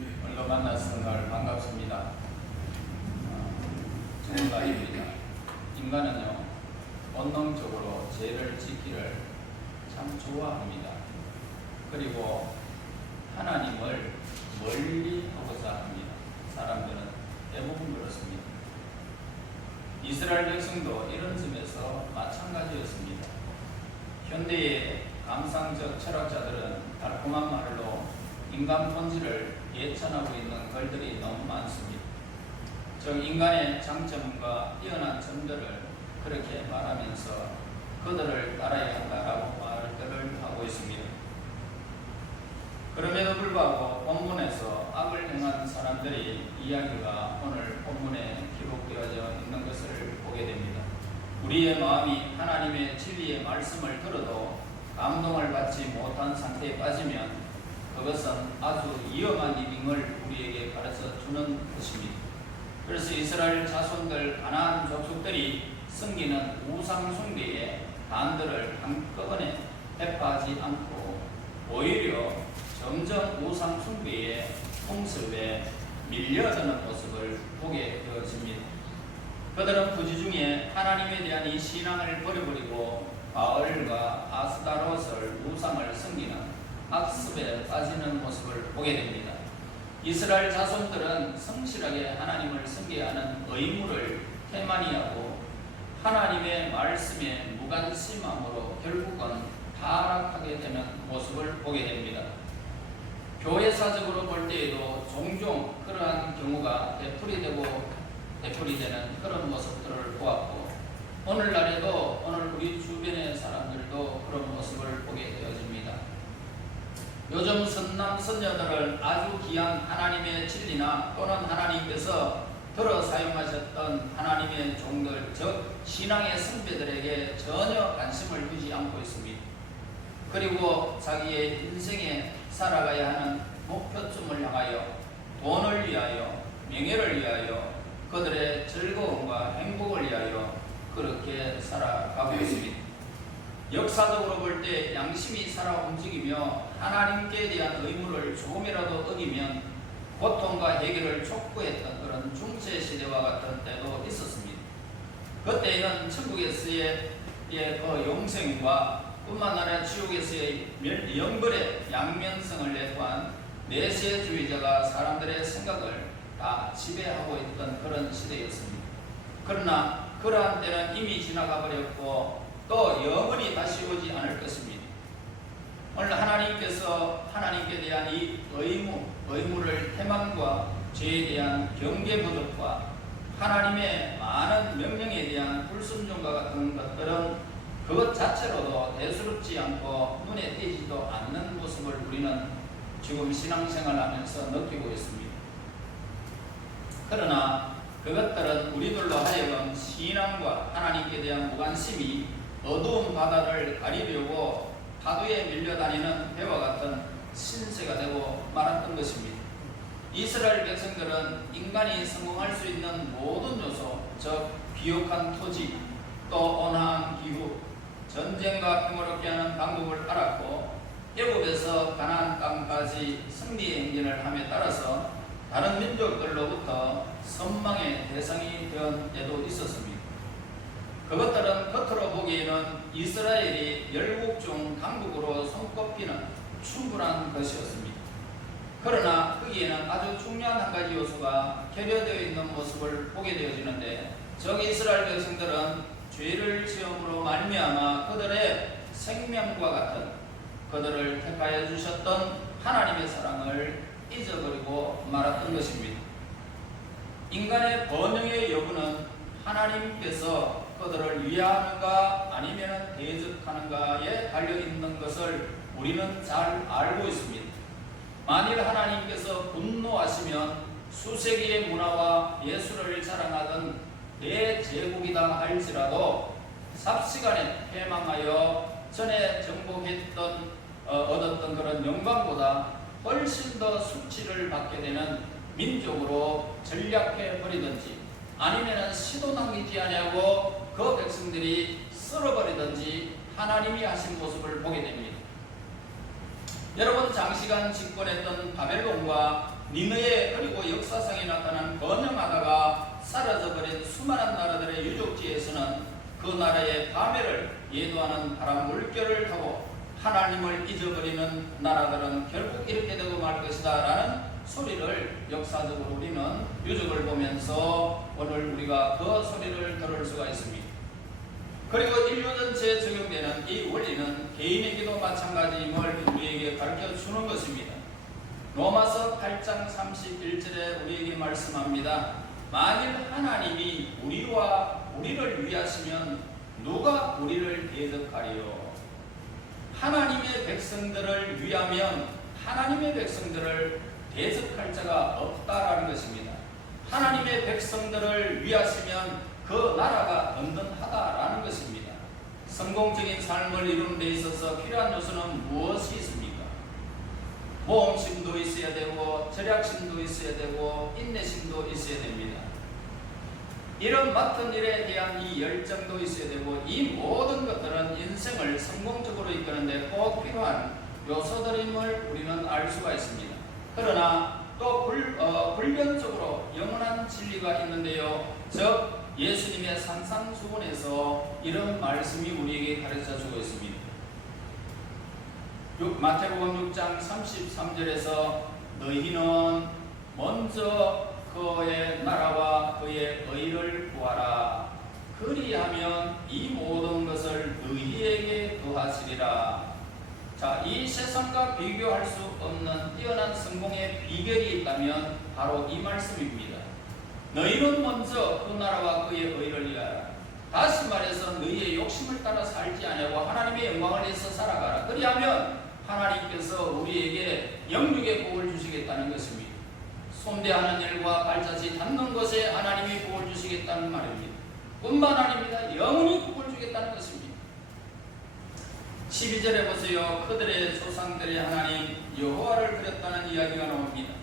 오늘도 만나서 늘 반갑습니다. 좋은 날입니다. 인간은요, 본능적으로 죄를 짓기를 참 좋아합니다. 그리고 하나님을 멀리 하고자 합니다. 사람들은 대부분 그렇습니다. 이스라엘 백성도 이런 점에서 마찬가지였습니다. 현대의 감상적 철학자들은 달콤한 말로 인간 본질을 예찬하고 있는 글들이 너무 많습니다. 즉 인간의 장점과 뛰어난 점들을 그렇게 말하면서 그들을 따라야 한다라고 말들을 하고 있습니다. 그럼에도 불구하고 본문에서 악을 행한 사람들의 이야기가 오늘 본문에 기록되어져 있는 것을 보게 됩니다. 우리의 마음이 하나님의 진리의 말씀을 들어도 감동을 받지 못한 상태에 빠지면 그것은 아주 위험한 일임을 우리에게 가르쳐 주는 것입니다. 그래서 이스라엘 자손들 가나안 족속들이 섬기는 우상 숭배의 단들을 한꺼번에 회파하지 않고 오히려 점점 우상 숭배의 풍습에 밀려드는 모습을 보게 되어집니다. 그들은 부지중에 하나님에 대한 이 신앙을 버려버리고 바알과 아스타롯을 우상을 섬기는 악습에 빠지는 모습을 보게 됩니다. 이스라엘 자손들은 성실하게 하나님을 섬겨야 하는 의무를 태만히하고 하나님의 말씀에 무관심함으로 결국은 타락하게 되는 모습을 보게 됩니다. 교회사적으로 볼 때에도 종종 그러한 경우가 되풀이되는 그런 모습들을 보았고 오늘날에도 오늘 우리 주변의 사람들도 그런 모습을 보게 되어집니다. 요즘 선남 선녀들을 아주 귀한 하나님의 진리나 또는 하나님께서 들어 사용하셨던 하나님의 종들 즉 신앙의 선배들에게 전혀 관심을 두지 않고 있습니다. 그리고 자기의 인생에 살아가야 하는 목표점을 향하여 돈을 위하여 명예를 위하여 그들의 즐거움과 행복을 위하여 그렇게 살아가고 있습니다. 역사적으로 볼 때 양심이 살아 움직이며 하나님께 대한 의무를 조금이라도 어기면 고통과 해결을 촉구했던 그런 중세시대와 같은 때도 있었습니다. 그때에는 천국에서의 그 영생과 뿐만 아니라 지옥에서의 영벌의 양면성을 내포한 내세주의자가 사람들의 생각을 다 지배하고 있던 그런 시대였습니다. 그러나 그러한 때는 이미 지나가 버렸고 또 영원히 다시 오지 않을 것입니다. 오늘 하나님께서 하나님께 대한 이 의무를 태만과 죄에 대한 경계 부족과 하나님의 많은 명령에 대한 불순종과 같은 것들은 그것 자체로도 대수롭지 않고 눈에 띄지도 않는 모습을 우리는 지금 신앙생활하면서 느끼고 있습니다. 그러나 그것들은 우리들로 하여금 신앙과 하나님께 대한 무관심이 어두운 바다를 가리려고 파도에 밀려다니는 배와 같은 신세가 되고 말았던 것입니다. 이스라엘 백성들은 인간이 성공할 수 있는 모든 요소, 즉 비옥한 토지, 또 온화한 기후, 전쟁과 평화롭게 하는 방법을 알았고 애굽에서 가나안 땅까지 승리 행진을 함에 따라서 다른 민족들로부터 선망의 대상이 된 때도 있었습니다. 그것들은 겉으로 보기에는 이스라엘이 열국 중 강국으로 손꼽히는 충분한 것이었습니다. 그러나 거기에는 아주 중요한 한 가지 요소가 결여되어 있는 모습을 보게 되어지는데 즉 이스라엘 백성들은 죄를 지음으로 말미암아 그들의 생명과 같은 그들을 택하여 주셨던 하나님의 사랑을 잊어버리고 말았던 것입니다. 인간의 번영의 여부는 하나님께서 그들을 위하는가 아니면 대적하는가에 달려있는 것을 우리는 잘 알고 있습니다. 만일 하나님께서 분노하시면 수세기의 문화와 예술을 자랑하던 대제국이다 할지라도 삽시간에 패망하여 전에 얻었던 그런 영광보다 훨씬 더 수치를 받게 되는 민족으로 전략해 버리든지 아니면 시도 남기지 아니하고 그 백성들이 쓸어버리든지 하나님이 하신 모습을 보게 됩니다. 여러분, 장시간 집권했던 바벨론과 니느에 그리고 역사상에 나타난 번영하다가 사라져버린 수많은 나라들의 유적지에서는 그 나라의 파멸을 예도하는 바람 물결을 타고 하나님을 잊어버리는 나라들은 결국 이렇게 되고 말 것이다 라는 소리를 역사적으로 우리는 유적을 보면서 오늘 우리가 그 소리를 들을 수가 있습니다. 그리고 인류 전체에 적용되는 이 원리는 개인에게도 마찬가지임을 우리에게 가르쳐 주는 것입니다. 로마서 8장 31절에 우리에게 말씀합니다. 만일 하나님이 우리를 위하시면 누가 우리를 대적하리요? 하나님의 백성들을 위하면 하나님의 백성들을 대적할 자가 없다라는 것입니다. 하나님의 백성들을 위하시면 그 나라가 든든하다라는 것입니다. 성공적인 삶을 이루는 데 있어서 필요한 요소는 무엇이 있습니까? 모험심도 있어야 되고 절약심도 있어야 되고 인내심도 있어야 됩니다. 이런 맡은 일에 대한 이 열정도 있어야 되고 이 모든 것들은 인생을 성공적으로 이끄는 데 꼭 필요한 요소들임을 우리는 알 수가 있습니다. 그러나 또 불변적으로 영원한 진리가 있는데요. 즉 예수님의 산상수훈에서 이런 말씀이 우리에게 가르쳐주고 있습니다. 마태복음 6장 33절에서 너희는 먼저 그의 나라와 그의 의를 구하라. 그리하면 이 모든 것을 너희에게 더하시리라. 자, 이 세상과 비교할 수 없는 뛰어난 성공의 비결이 있다면 바로 이 말씀입니다. 너희는 먼저 그 나라와 그의 의를 위하라. 다시 말해서 너희의 욕심을 따라 살지 아니하고 하나님의 영광을 위해서 살아가라. 그리하면 하나님께서 우리에게 영육의 복을 주시겠다는 것입니다. 손대하는 일과 발자취 닿는 것에 하나님이 복을 주시겠다는 말입니다. 뿐만 아닙니다. 영원히 복을 주겠다는 것입니다. 12절에 보세요. 그들의 조상들의 하나님 여호와를 그렸다는 이야기가 나옵니다.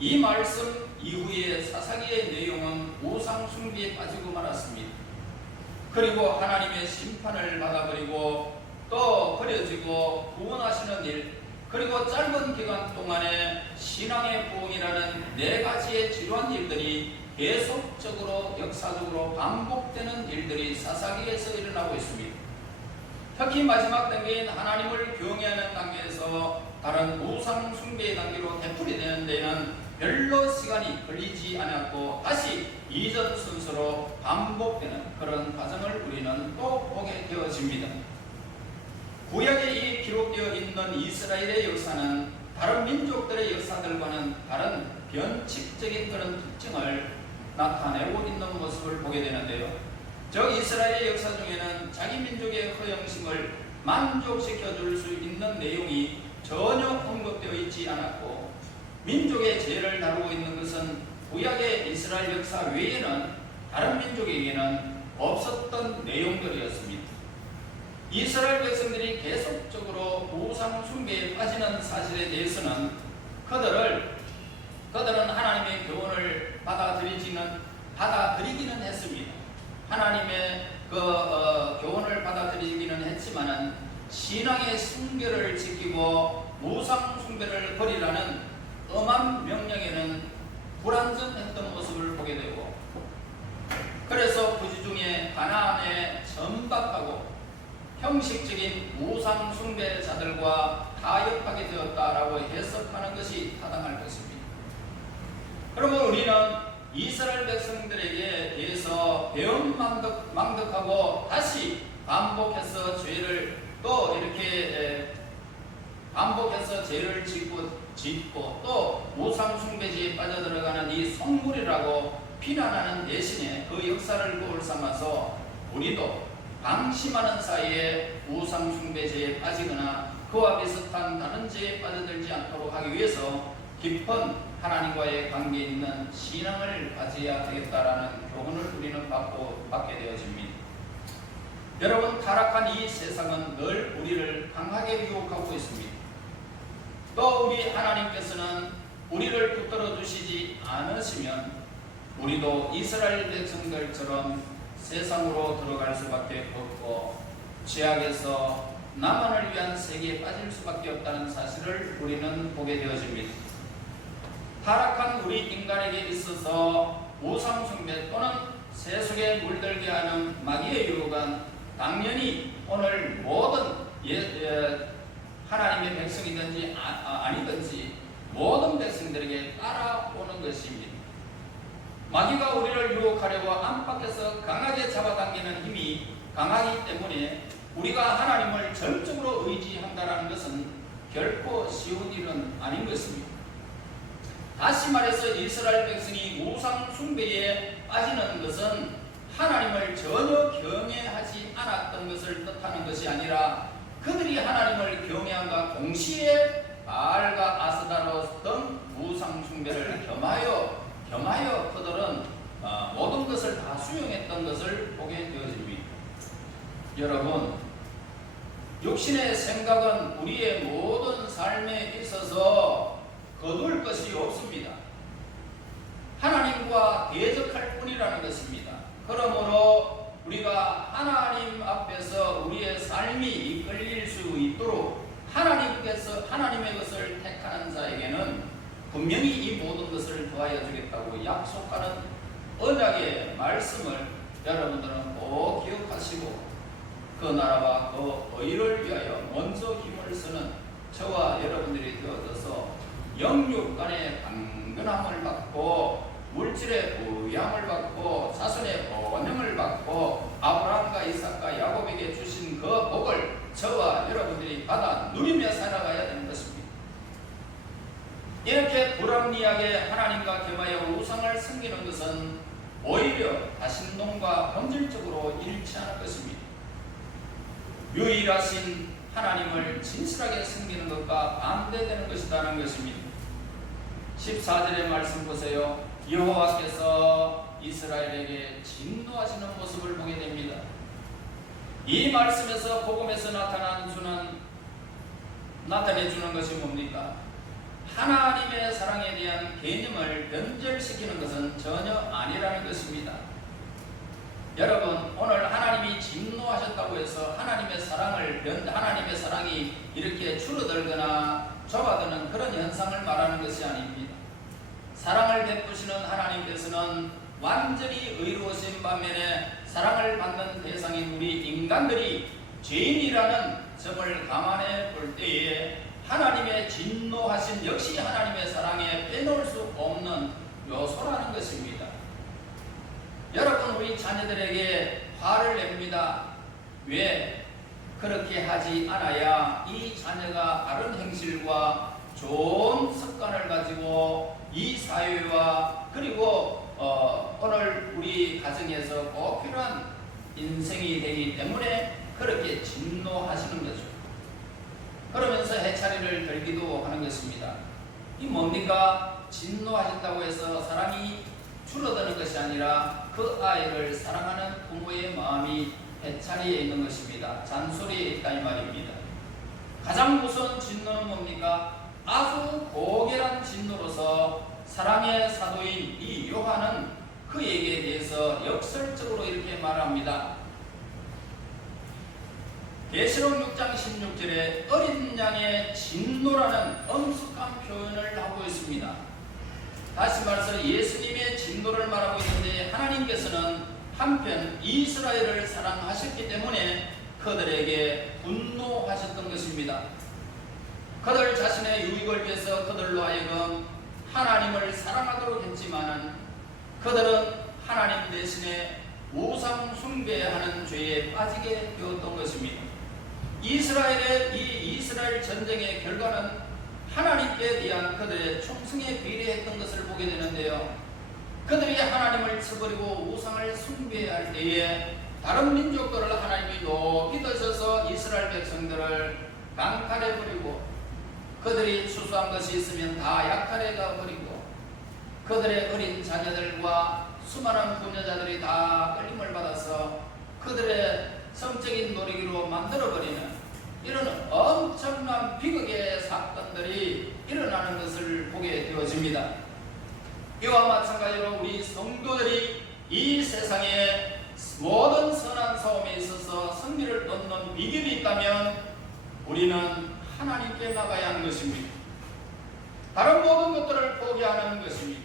이 말씀 이후에 사사기의 내용은 우상 숭배에 빠지고 말았습니다. 그리고 하나님의 심판을 받아버리고 또 버려지고 구원하시는 일, 그리고 짧은 기간 동안에 신앙의 부흥이라는 4가지의 지루한 일들이 계속적으로 역사적으로 반복되는 일들이 사사기에서 일어나고 있습니다. 특히 마지막 단계인 하나님을 경외하는 단계에서 다른 우상 숭배의 단계로 되풀이되는 데는 별로 시간이 걸리지 않았고 다시 이전 순서로 반복되는 그런 과정을 우리는 또 보게 되어집니다. 구약에 이 기록되어 있는 이스라엘의 역사는 다른 민족들의 역사들과는 다른 변칙적인 그런 특징을 나타내고 있는 모습을 보게 되는데요. 저 이스라엘의 역사 중에는 자기 민족의 허영심을 만족시켜 줄 수 있는 내용이 전혀 언급되어 있지 않았고 민족의 죄를 다루고 있는 것은 구약의 이스라엘 역사 외에는 다른 민족에게는 없었던 내용들이었습니다. 이스라엘 백성들이 계속적으로 우상 숭배에 빠지는 사실에 대해서는 그들은 하나님의 교훈을 받아들이기는 했습니다. 하나님의 교훈을 받아들이기는 했지만은 신앙의 순결을 지키고 우상 숭배를 버리라는 엄한 명령에는 불완전했던 모습을 보게 되고, 그래서 부지중에 가나안에 전박하고 형식적인 우상 숭배자들과 타협하게 되었다라고 해석하는 것이 타당할 것입니다. 그러면 우리는 이스라엘 백성들에게 대해서 배은망덕하고 다시 반복해서 죄를 또 이렇게 반복해서 죄를 짓고 또 우상 숭배지에 빠져들어가는 이 속물이라고 비난하는 대신에 그 역사를 거울 삼아서 우리도 방심하는 사이에 우상 숭배죄에 빠지거나 그와 비슷한 다른 죄에 빠져들지 않도록 하기 위해서 깊은 하나님과의 관계에 있는 신앙을 가져야 되겠다라는 교훈을 우리는 받게 되어집니다. 여러분, 타락한 이 세상은 늘 우리를 강하게 유혹하고 있습니다. 또 우리 하나님께서는 우리를 붙들어 주시지 않으시면 우리도 이스라엘 백성들처럼 세상으로 들어갈 수밖에 없고 죄악에서 나만을 위한 세계에 빠질 수밖에 없다는 사실을 우리는 보게 되어집니다. 타락한 우리 인간에게 있어서 우상 숭배 또는 세속에 물들게 하는 마귀의 유혹은 당연히 오늘 모든 하나님의 백성이든지 아니든지 모든 백성들에게 따라오는 것입니다. 마귀가 우리를 유혹하려고 안팎에서 강하게 잡아당기는 힘이 강하기 때문에 우리가 하나님을 전적으로 의지한다는 것은 결코 쉬운 일은 아닌 것입니다. 다시 말해서 이스라엘 백성이 우상 숭배에 빠지는 것은 하나님을 전혀 경외하지 않았던 것을 뜻하는 것이 아니라 그들이 하나님을 경외함과 동시에 바알과 아스다로 등 우상 숭배를 겸하여 그들은 모든 것을 다 수용했던 것을 보게 되어집니다. 여러분, 육신의 생각은 우리의 모든 삶에 있어서 거둘 것이 없습니다. 하나님과 대적할 뿐이라는 것입니다. 그러므로 우리가 하나님 앞에서 우리의 삶이 이끌릴 수 있도록 하나님의 것을 택하는 자에게는 분명히 이 모든 것을 더하여 주겠다고 약속하는 언약의 말씀을 여러분들은 꼭 기억하시고 그 나라와 그 의를 위하여 먼저 힘을 쓰는 저와 여러분들이 되어져서 영육 간의 강건함을 받고 물질의 부양을 받고 자손의 번영을 받고 아브라함과 이삭과 야곱에게 주신 그 복을 저와 여러분들이 받아 누리며 살아가야 되는 것입니다. 이렇게 불합리하게 하나님과 겸하여 우상을 섬기는 것은 오히려 다신론과 본질적으로 일치하는 것입니다. 유일하신 하나님을 진실하게 섬기는 것과 반대되는 것이라는 것입니다. 14절의 말씀 보세요. 여호와께서 이스라엘에게 진노하시는 모습을 보게 됩니다. 이 말씀에서 복음에서 나타내 주는 것이 뭡니까? 하나님의 사랑에 대한 개념을 변절시키는 것은 전혀 아니라는 것입니다. 여러분, 오늘 하나님이 진노하셨다고 해서 하나님의 사랑이 이렇게 줄어들거나 좁아드는 그런 현상을 말하는 것이 아닙니다. 사랑을 베푸시는 하나님께서는 완전히 의로우신 반면에 사랑을 받는 대상인 우리 인간들이 죄인이라는 점을 감안해 볼 때에 하나님의 진노하심 역시 하나님의 사랑에 빼놓을 수 없는 요소라는 것입니다. 여러분, 우리 자녀들에게 화를 냅니다. 왜? 그렇게 하지 않아야 이 자녀가 바른 행실과 좋은 습관을 가지고 이 사회와 그리고 오늘 우리 가정에서 꼭 필요한 인생이 되기 때문에 그렇게 진노하시는 거죠. 그러면서 해차리를 들기도 하는 것입니다. 이 뭡니까? 진노하신다고 해서 사랑이 줄어드는 것이 아니라 그 아이를 사랑하는 부모의 마음이 해차리에 있는 것입니다. 잔소리에 있다 이 말입니다. 가장 무서운 진노는 뭡니까? 아주 고결한 진노로서 사랑의 사도인 이 요한은 그에게 대해서 역설적으로 이렇게 말합니다. 계시록 6장 16절에 어린 양의 진노라는 엄숙한 표현을 하고 있습니다. 다시 말해서 예수님의 진노를 말하고 있는데 하나님께서는 한편 이스라엘을 사랑하셨기 때문에 그들에게 분노하셨던 것입니다. 그들 자신의 유익을 위해서 그들로 하여금 하나님을 사랑하도록 했지만은 그들은 하나님 대신에 우상 숭배하는 죄에 빠지게 되었던 것입니다. 이스라엘 전쟁의 결과는 하나님께 대한 그들의 충성에 비례했던 것을 보게 되는데요. 그들이 하나님을 쳐버리고 우상을 숭배할 때에 다른 민족들을 하나님이 높이 드셔서 이스라엘 백성들을 강탈해버리고 그들이 추수한 것이 있으면 다 약탈해 가버리고 그들의 어린 자녀들과 수많은 부녀자들이 다 끌림을 받아서 그들의 성적인 놀이기로 만들어버리는 이런 엄청난 비극의 사건들이 일어나는 것을 보게 되어집니다. 이와 마찬가지로 우리 성도들이 이 세상에 모든 선한 싸움에 있어서 승리를 얻는 비결이 있다면 우리는 하나님께 나가야 하는 것입니다. 다른 모든 것들을 포기하는 것입니다.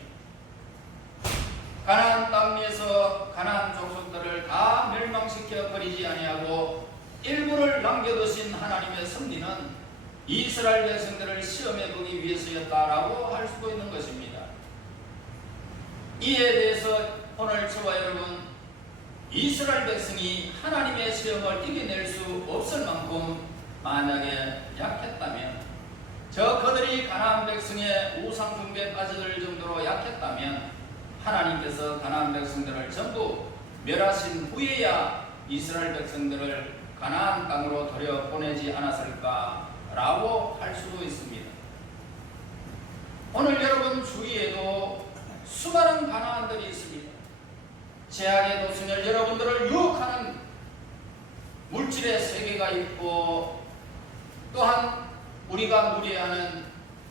가나안 땅 위에서 가나안 족속들을 다 멸망시켜 버리지 아니하고 일부를 남겨두신 하나님의 섭리는 이스라엘 백성들을 시험해 보기 위해서였다라고 할 수도 있는 것입니다. 이에 대해서 오늘 저와 여러분, 이스라엘 백성이 하나님의 시험을 이겨낼 수 없을 만큼 만약에 약했다면, 저 그들이 가나안 백성의 우상 숭배에 빠져들 정도로 약했다면 하나님께서 가나안 백성들을 전부 멸하신 후에야 이스라엘 백성들을 가나안 땅으로 들여보내지 않았을까라고 할 수도 있습니다. 오늘 여러분 주위에도 수많은 가나안들이 있습니다. 제약의 도순을 여러분들을 유혹하는 물질의 세계가 있고, 또한 우리가 누려하는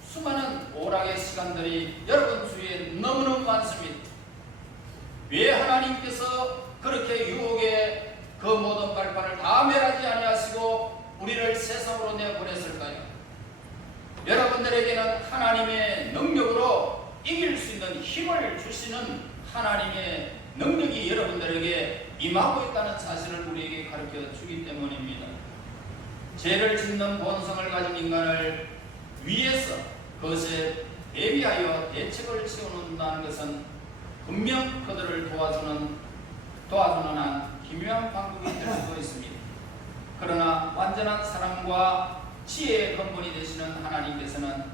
수많은 오락의 시간들이 여러분 주위에 너무너무 많습니다. 왜 하나님께서 그렇게 유혹의 그 모든 발판을 다 멸하지 아니하시고 우리를 세상으로 내보냈을까요? 여러분들에게는 하나님의 능력으로 이길 수 있는 힘을 주시는 하나님의 능력이 여러분들에게 임하고 있다는 사실을 우리에게 가르쳐 주기 때문입니다. 죄를 짓는 본성을 가진 인간을 위해서 그것에 대비하여 대책을 세워놓는다는 것은 분명 그들을 도와주는 한 기묘한 방법이 될 수도 있습니다. 그러나 완전한 사랑과 지혜의 근본이 되시는 하나님께서는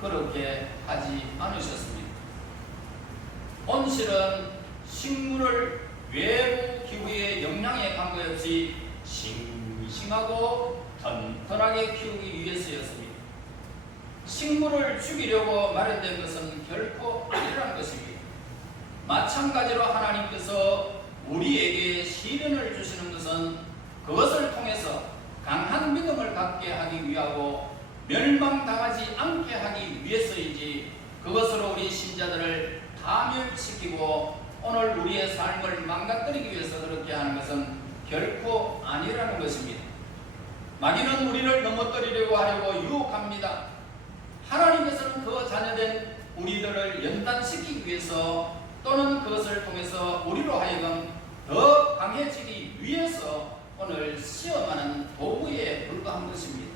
그렇게 하지 않으셨습니다. 온실은 식물을 외부 기후의 영향에 관계없이 싱싱하고 튼튼하게 키우기 위해서였습니다. 식물을 죽이려고 마련된 것은 결코 아니라는 것입니다. 마찬가지로 하나님께서 우리에게 시련을 주시는 것은 그것을 통해서 강한 믿음을 갖게 하기 위하고 멸망당하지 않게 하기 위해서이지, 그것으로 우리 신자들을 파멸시키고 오늘 우리의 삶을 망가뜨리기 위해서 그렇게 하는 것은 결코 아니라는 것입니다. 마귀는 우리를 넘어뜨리려고 하려고 유혹합니다. 하나님께서는 그 자녀된 우리들을 연단시키기 위해서, 또는 그것을 통해서 우리로 하여금 더 강해지기 위해서 오늘 시험하는 도구에 불과한 것입니다.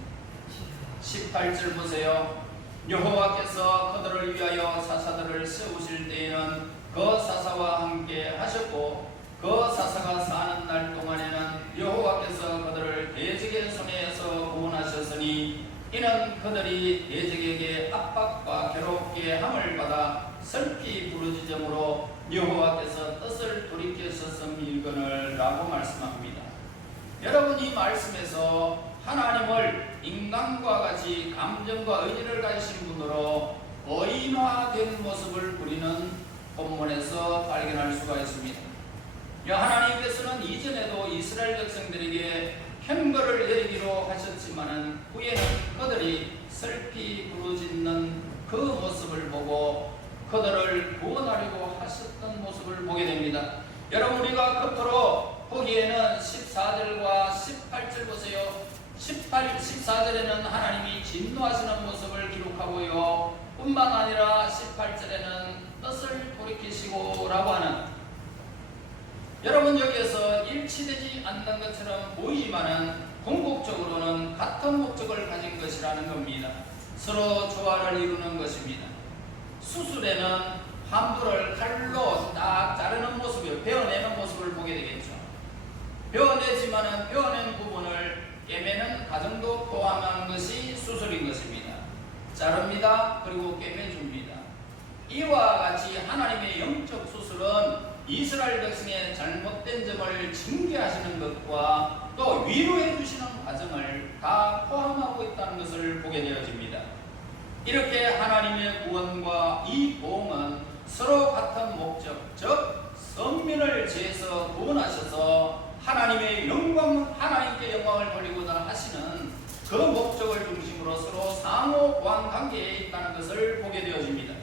18절 보세요. 여호와께서 그들을 위하여 사사들을 세우실 때에는 그 사사와 함께 하셨고, 그 사사가 사는 날 동안에는 여호와께서 그들을 대적의 손에서 구원하셨으니, 이는 그들이 대적에게 압박과 괴롭게 함을 받아 슬피 부르짖음으로 여호와께서 뜻을 돌이켰었음이거늘 라고 말씀합니다. 여러분, 이 말씀에서 하나님을 인간과 같이 감정과 의지를 가지신 분으로 의인화된 모습을 우리는 본문에서 발견할 수가 있습니다. 하나님께서는 이전에도 이스라엘 백성들에게 편벌을 내리기로 하셨지만은 후에는 그들이 슬피 부르짖는 그 모습을 보고 그들을 구원하려고 하셨던 모습을 보게 됩니다. 여러분, 우리가 겉으로 보기에는 14절과 18절 보세요. 14절에는 하나님이 진노하시는 모습을 기록하고요, 뿐만 아니라 18절에는 뜻을 돌이키시고 라고 하는, 여러분 여기에서 일치되지 않는 것처럼 보이지만은 궁극적으로는 같은 목적을 가진 것이라는 겁니다. 서로 조화를 이루는 것입니다. 수술에는 환부를 칼로 딱 자르는 모습이요, 베어내는 모습을 보게 되겠죠. 베어내지만은 베어낸 부분을 꿰매는 과정도 포함한 것이 수술인 것입니다. 자릅니다. 그리고 꿰매줍니다. 이와 같이 하나님의 영적 수술은 이스라엘 백성의 잘못된 점을 징계하시는 것과 또 위로해 주시는 과정을 다 포함하고 있다는 것을 보게 되어집니다. 이렇게 하나님의 구원과 이 보험은 서로 같은 목적, 즉 선민을 지어서 구원하셔서 하나님의 영광, 하나님께 영광을 돌리고자 하시는 그 목적을 중심으로 서로 상호 보완 관계에 있다는 것을 보게 되어집니다.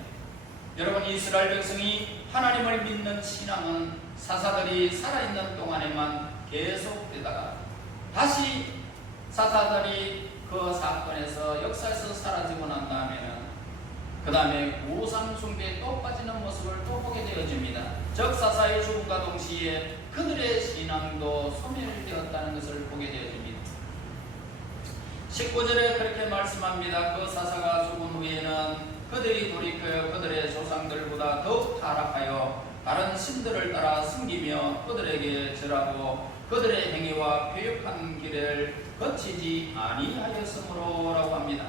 여러분, 이스라엘 백성이 하나님을 믿는 신앙은 사사들이 살아있는 동안에만 계속되다가 다시 사사들이 그 그 사건에서 역사에서 사라지고 난 다음에는 그 다음에 우상 숭배에 또 빠지는 모습을 또 보게 되어집니다. 즉 사사의 죽음과 동시에 그들의 신앙도 소멸되었다는 것을 보게 되어집니다. 19절에 그렇게 말씀합니다. 그 사사가 죽은 후에는 그들이 돌이켜 그들의 조상들보다 더욱 타락하여 다른 신들을 따라 숨기며 그들에게 절하고 그들의 행위와 패역한 길을 거치지 아니하였으므로 라고 합니다.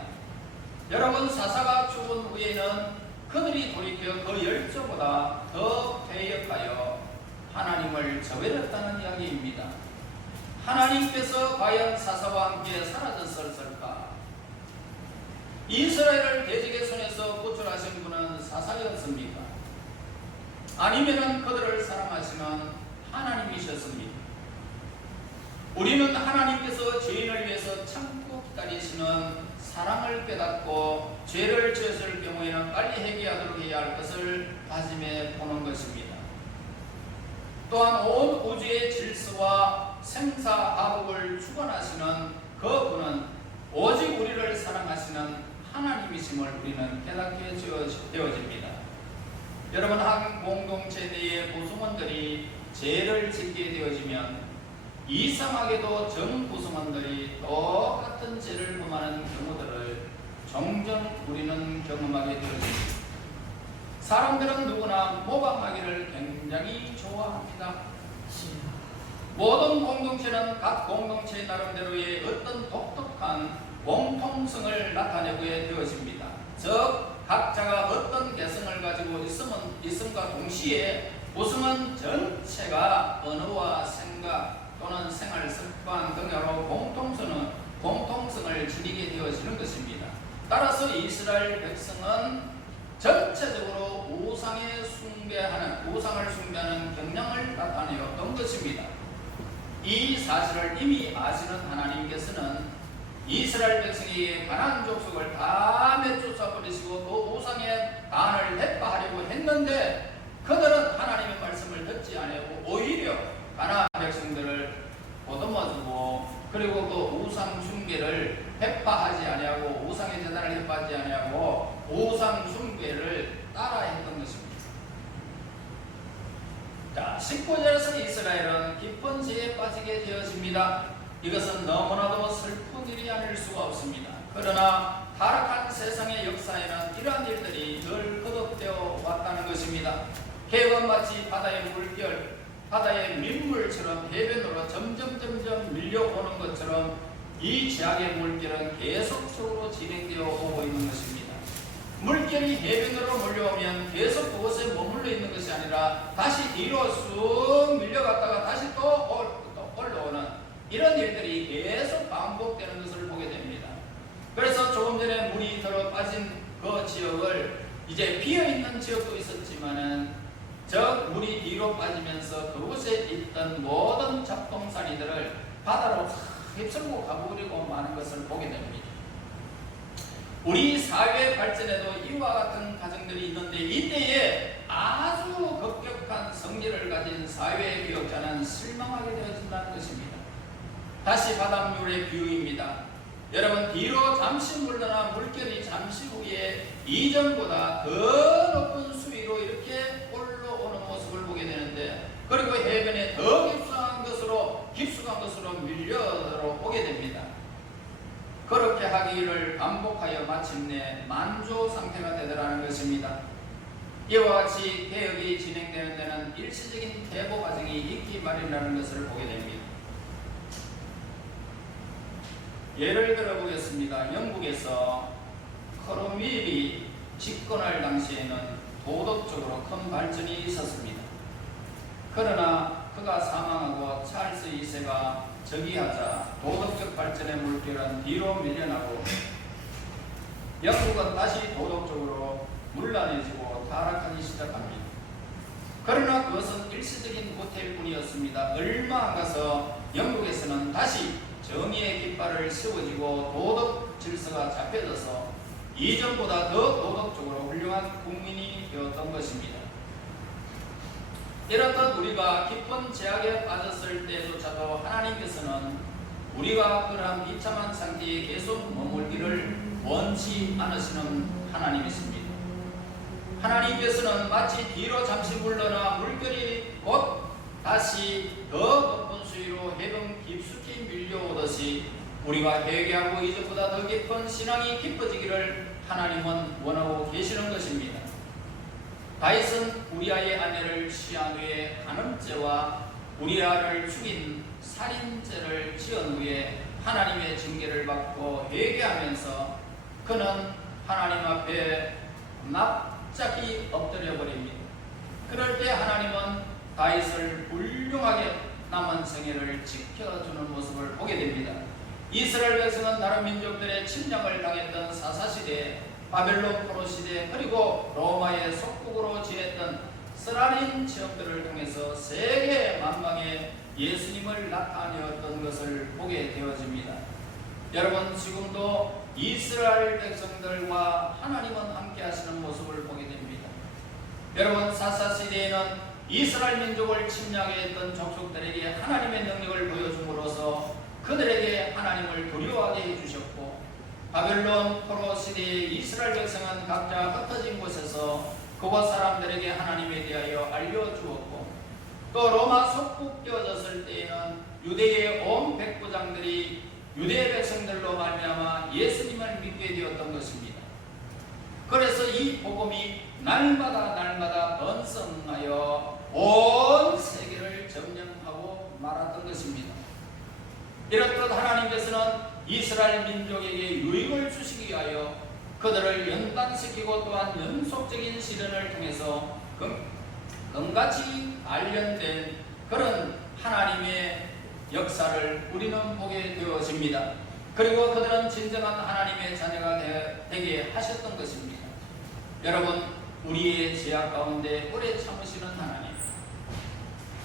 여러분, 사사가 죽은 후에는 그들이 돌이켜 그 열조보다 더 패역하여 하나님을 저버렸다는 이야기입니다. 하나님께서 과연 사사와 함께 사라졌을까? 이스라엘을 대적의 손에서 구출하신 분은 사사였습니까? 아니면 그들을 사랑하시는 하나님이셨습니까? 우리는 하나님께서 죄인을 위해서 참고 기다리시는 사랑을 깨닫고 죄를 지었을 경우에는 빨리 회개하도록 해야 할 것을 다짐해 보는 것입니다. 또한 온 우주의 질서와 생사화복을 주관하시는 그분은 오직 우리를 사랑하시는 하나님이심을 우리는 깨닫게 되어집니다. 여러분, 한 공동체 내의 구성원들이 죄를 짓게 되어지면 이상하게도 전 구성원들이 똑같은 죄를 범하는 경우들을 종종 우리는 경험하게 되어집니다. 사람들은 누구나 모방하기를 굉장히 좋아합니다. 모든 공동체는 각 공동체 나름대로의 어떤 독특한 공통성을 나타내고 되어집니다. 즉 각자가 어떤 개성을 가지고 있음과 동시에 구성원 전체가 언어와 생각 또는 생활 습관 등으로 공통성을 지니게 되어지는 것입니다. 따라서 이스라엘 백성은 전체적으로 우상을 숭배하는 경향을 나타내었던 것입니다. 이 사실을 이미 아시는 하나님께서는 이스라엘 백성에게 가나안 족속을 다 내쫓아버리시고 그 우상의 단을 해파하려고 했는데 그들은 하나님의 말씀을 듣지 아니하고 오히려 가나안 백성들을 보듬어주고 그리고 그 우상 숭배를 해파하지 아니하고 우상의 제단을 해파하지 아니하고 우상 숭배를 따라했던 것입니다. 자, 19절에서 이스라엘은 깊은 죄에 빠지게 되어집니다. 이것은 너무나도 슬픈 일이 아닐 수가 없습니다. 그러나 타락한 세상의 역사에는 이러한 일들이 늘 거듭되어 왔다는 것입니다. 개가 마치 바다의 물결, 바다의 민물처럼 해변으로 점점 밀려오는 것처럼 이 죄악의 물결은 계속적으로 진행되어 오고 있는 것입니다. 물결이 해변으로 몰려오면 계속 그곳에 머물러 있는 것이 아니라 다시 뒤로 쑥 밀려갔다가 다시 또 올라오는 이런 일들이 계속 반복되는 것을 보게 됩니다. 그래서 조금 전에 물이 들어 빠진 그 지역을 이제 비어있는 지역도 있었지만은 저 물이 뒤로 빠지면서 그곳에 있던 모든 잡동사니들을 바다로 휩쓸고 가버리고 마는 것을 보게 됩니다. 우리 사회 발전에도 이와 같은 가정들이 있는데 이때에 아주 급격한 성질을 가진 사회 개혁자는 실망하게 되어진다는 것입니다. 다시 바닷물의 비유입니다. 여러분, 뒤로 잠시 물러나 물결이 잠시 후에 이전보다 더 높은 수위로 이렇게 올라오는 모습을 보게 되는데 그리고 해변에 더 깊숙한 것으로 밀려들어 오게 됩니다. 그렇게 하기를 반복하여 마침내 만조 상태가 되더라는 것입니다. 이와 같이 개혁이 진행되는 데는 일시적인 퇴보 과정이 있기 마련이라는 것을 보게 됩니다. 예를 들어 보겠습니다. 영국에서 크롬웰이 집권할 당시에는 도덕적으로 큰 발전이 있었습니다. 그러나 그가 사망하고 찰스 2세가 즉위하자 도덕적 발전의 물결은 뒤로 밀려나고 영국은 다시 도덕적으로 문란해지고 타락하기 시작합니다. 그러나 그것은 일시적인 후퇴일 뿐이었습니다. 얼마 안 가서 영국에서는 다시 정의의 깃발을 세워지고 도덕 질서가 잡혀져서 이전보다 더 도덕적으로 훌륭한 국민이 되었던 것입니다. 이렇듯 우리가 깊은 죄악에 빠졌을 때조차도 하나님께서는 우리가 그러한 비참한 상태에 계속 머물기를 원치 않으시는 하나님이십니다. 하나님께서는 마치 뒤로 잠시 물러나 물결이 곧 다시 더 높은 수위로 해변 깊숙이 밀려오듯이 우리가 회개하고 이전보다 더 깊은 신앙이 깊어지기를 하나님은 원하고 계시는 것입니다. 다윗은 우리아의 아내를 취한 후에 간음죄와 우리아를 죽인 살인죄를 지은 후에 하나님의 징계를 받고 회개하면서 그는 하나님 앞에 납작이 엎드려 버립니다. 그럴 때 하나님은 다윗을 훌륭하게 남은 생애를 지켜주는 모습을 보게 됩니다. 이스라엘 백성은 다른 민족들의 침략을 당했던 사사시대, 바벨론 포로 시대, 그리고 로마의 속국으로 지냈던 쓰라린 지역들을 통해서 세계 만방에 예수님을 나타내었던 것을 보게 되어집니다. 여러분, 지금도 이스라엘 백성들과 하나님은 함께 하시는 모습을 보게 됩니다. 여러분, 사사시대에는 이스라엘 민족을 침략했던 족속들에게 하나님의 능력을 보여줌으로써 그들에게 하나님을 두려워하게 해주셨고, 바벨론 포로 시대의 이스라엘 백성은 각자 흩어진 곳에서 그곳 사람들에게 하나님에 대하여 알려주었고, 또 로마 속국되어졌을 때에는 유대의 온 백부장들이 유대 백성들로 말미암아 예수님을 믿게 되었던 것입니다. 그래서 이 복음이 날마다 번성하여 온 세계를 점령하고 말았던 것입니다. 이렇듯 하나님께서는 이스라엘 민족에게 유익을 주시기 위하여 그들을 연단시키고 또한 연속적인 시련을 통해서 금같이 관련된 그런 하나님의 역사를 우리는 보게 되어집니다. 그리고 그들은 진정한 하나님의 자녀가 되게 하셨던 것입니다. 여러분, 우리의 죄악 가운데 오래 참으시는 하나님,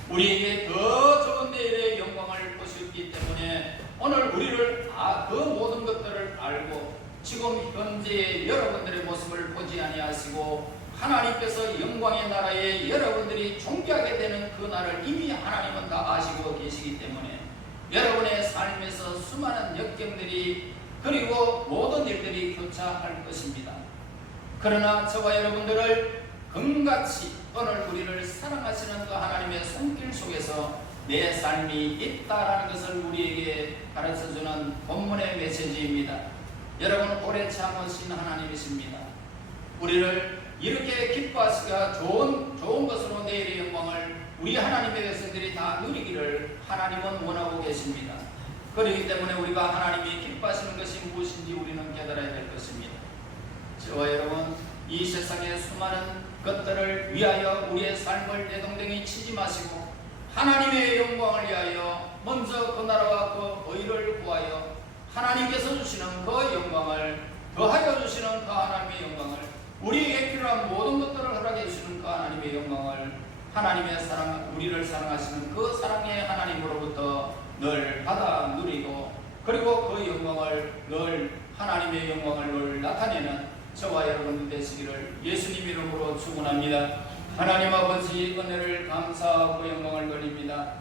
우리에게 더 좋은 내일의 영광을 보셨기 때문에 오늘 우리를 그 모든 것들을 알고 지금 현재의 여러분들의 모습을 보지 아니하시고 하나님께서 영광의 나라에 여러분들이 존귀하게 되는 그 날을 이미 하나님은 다 아시고 계시기 때문에 여러분의 삶에서 수많은 역경들이 그리고 모든 일들이 교차할 것입니다. 그러나 저와 여러분들을 금같이 오늘 우리를 사랑하시는 그 하나님의 손길 속에서 내 삶이 있다라는 것을 우리에게 가르쳐주는 본문의 메시지입니다. 여러분, 오래 참으신 하나님이십니다. 우리를 이렇게 기뻐하시기가 좋은 것으로 내일의 영광을 우리 하나님의 백성들이 다 누리기를 하나님은 원하고 계십니다. 그렇기 때문에 우리가 하나님이 기뻐하시는 것이 무엇인지 우리는 깨달아야 될 것입니다. 저와 여러분, 이 세상의 수많은 것들을 위하여 우리의 삶을 내동댕이 치지 마시고 하나님의 영광을 위하여 먼저 그 나라와 그 의를 구하여 하나님께서 주시는 그 영광을 더하여 주시는 그 하나님의 영광을 우리에게 필요한 모든 것들을 허락해 주시는 그 하나님의 영광을 하나님의 사랑, 우리를 사랑하시는 그 사랑의 하나님으로부터 늘 받아 누리고 그리고 그 영광을 늘 하나님의 영광을 늘 나타내는 저와 여러분들 되시기를 예수님 이름으로 축원합니다. 하나님 아버지 은혜를 감사하고 영광을 돌립니다.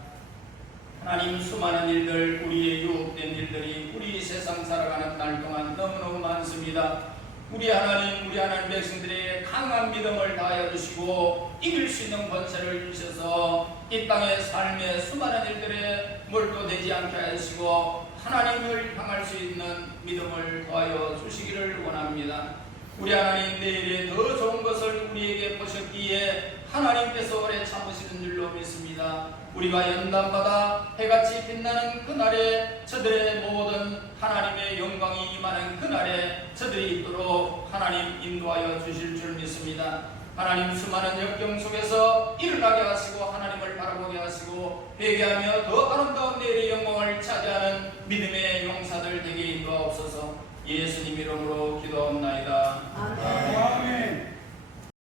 하나님, 수많은 일들, 우리의 유혹된 일들이 우리 세상 살아가는 날 동안 너무너무 많습니다. 우리 하나님 백성들의 강한 믿음을 다하여 주시고 이길 수 있는 권세를 주셔서 이 땅의 삶의 수많은 일들에 몰두되지 않게 하시고 하나님을 향할 수 있는 믿음을 더하여 주시기를 원합니다. 우리 하나님, 내일에 더 좋은 것을 우리에게 보셨기에 하나님께서 오래 참으시는 줄로 믿습니다. 우리가 연단받아 해같이 빛나는 그날에 저들의 모든 하나님의 영광이 임하는 그날에 저들이 있도록 하나님 인도하여 주실 줄 믿습니다. 하나님, 수많은 역경 속에서 일어나게 하시고 하나님을 바라보게 하시고 회개하며 더 아름다운 내일의 영광을 차지하는 믿음의 용사들 되게 인도하옵소서. 예수님 이름으로